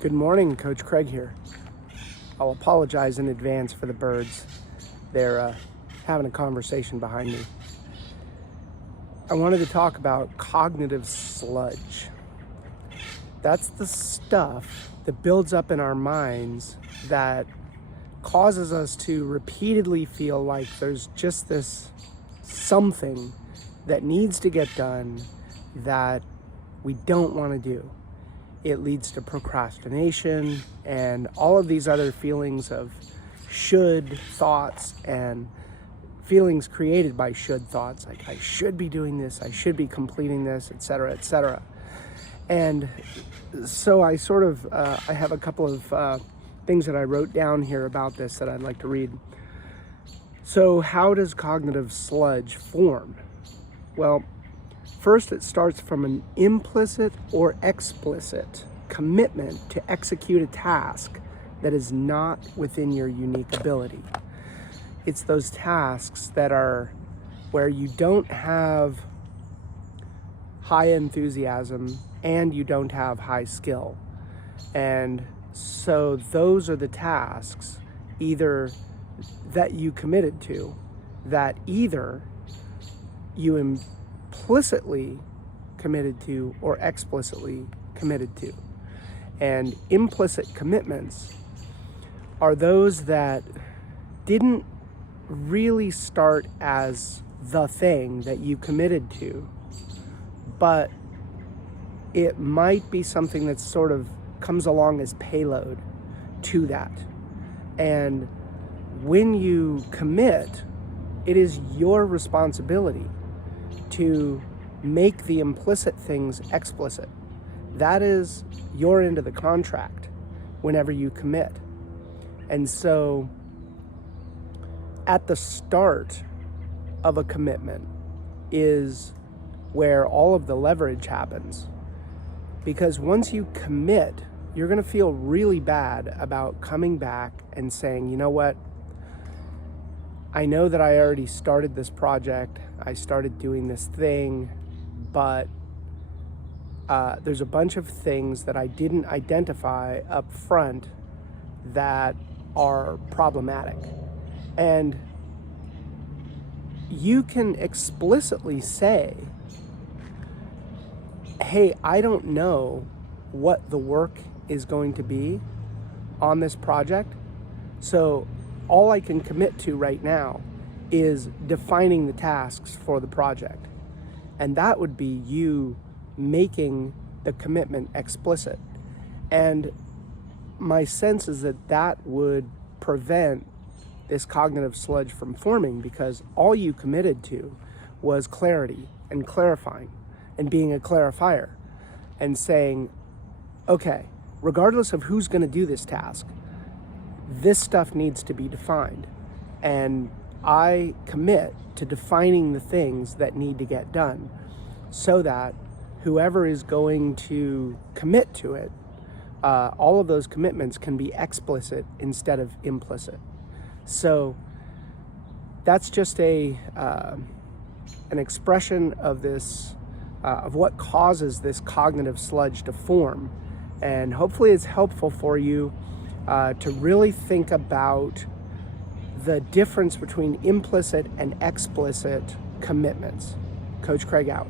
Good morning, Coach Craig here. I'll apologize in advance for the birds. They're having a conversation behind me. I wanted to talk about cognitive sludge. That's the stuff that builds up in our minds that causes us to repeatedly feel like there's just this something that needs to get done that we don't want to do. It leads to procrastination and all of these other feelings of should thoughts and feelings created by should thoughts, like I should be doing this, I should be completing this, etc., etc. And so I I have a couple of things that I wrote down here about this that I'd like to read. So how does cognitive sludge form? Well, first, it starts from an implicit or explicit commitment to execute a task that is not within your unique ability. It's those tasks that are where you don't have high enthusiasm and you don't have high skill. And so those are the tasks either that you committed to, that either you implicitly committed to or explicitly committed to. And implicit commitments are those that didn't really start as the thing that you committed to, but it might be something that sort of comes along as payload to that. And when you commit, it is your responsibility to make the implicit things explicit. That is your end of the contract whenever you commit. And so at the start of a commitment is where all of the leverage happens. Because once you commit, you're going to feel really bad about coming back and saying, you know what? I know that I already started this project. I started doing this thing, but there's a bunch of things that I didn't identify up front that are problematic. And you can explicitly say, hey, I don't know what the work is going to be on this project, so all I can commit to right now is defining the tasks for the project. And that would be you making the commitment explicit. And my sense is that that would prevent this cognitive sludge from forming, because all you committed to was clarity and clarifying and being a clarifier and saying, okay, regardless of who's going to do this task, this stuff needs to be defined. And I commit to defining the things that need to get done so that whoever is going to commit to it, all of those commitments can be explicit instead of implicit. So that's just an expression of this, of what causes this cognitive sludge to form. And hopefully it's helpful for you to really think about the difference between implicit and explicit commitments. Coach Craig out.